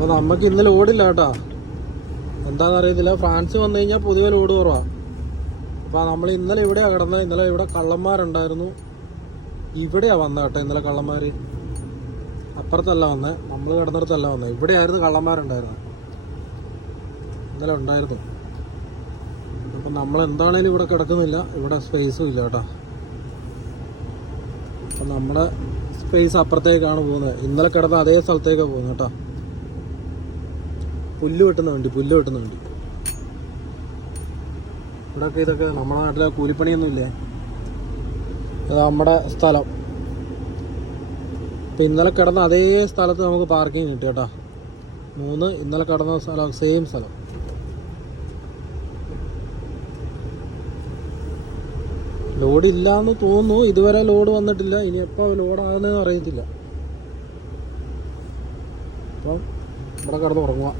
അപ്പോൾ നമുക്ക് ഇന്ന് ലോഡില്ല കേട്ടോ. എന്താണെന്നറിയത്തില്ല, ഫ്രാൻസിൽ വന്നു കഴിഞ്ഞാൽ പൊതുവെ ലോഡ് കുറവാണ്. അപ്പോൾ നമ്മൾ ഇന്നലെ ഇവിടെയാണ് കിടന്നത്. ഇന്നലെ ഇവിടെ കള്ളന്മാരുണ്ടായിരുന്നു. ഇവിടെയാണ് വന്നത് കേട്ടോ ഇന്നലെ കള്ളന്മാർ. അപ്പുറത്തല്ല വന്നത്, നമ്മൾ കിടന്നിടത്തല്ല വന്നത്. ഇവിടെയായിരുന്നു കള്ളന്മാരുണ്ടായിരുന്നത്, ഇന്നലെ ഉണ്ടായിരുന്നു. അപ്പം നമ്മൾ എന്താണേലും ഇവിടെ കിടക്കുന്നില്ല, ഇവിടെ സ്പേസും ഇല്ല കേട്ടോ. അപ്പം നമ്മുടെ സ്പേസ് അപ്പുറത്തേക്കാണ് പോകുന്നത്. ഇന്നലെ കിടന്ന അതേ സ്ഥലത്തേക്കാണ് പോകുന്നത് കേട്ടോ. പുല്ല് വെട്ടുന്ന വണ്ടി. ഇവിടെയൊക്കെ ഇതൊക്കെ നമ്മുടെ നാട്ടിലെ കൂലിപ്പണിയൊന്നും ഇല്ലേ, ഇത് നമ്മുടെ സ്ഥലം. ഇപ്പം ഇന്നലെ കിടന്ന അതേ സ്ഥലത്ത് നമുക്ക് പാർക്കിംഗ് കിട്ടും കേട്ടോ. 3 ഇന്നലെ കിടന്ന സ്ഥലം, സെയിം സ്ഥലം. ലോഡ് ഇല്ലയെന്ന് തോന്നുന്നു, ഇതുവരെ ലോഡ് വന്നിട്ടില്ല. ഇനി എപ്പോൾ ലോഡ് ആകുന്നതെന്ന് അറിയത്തില്ല. അപ്പം ഇവിടെ കിടന്ന് ഉറങ്ങുക.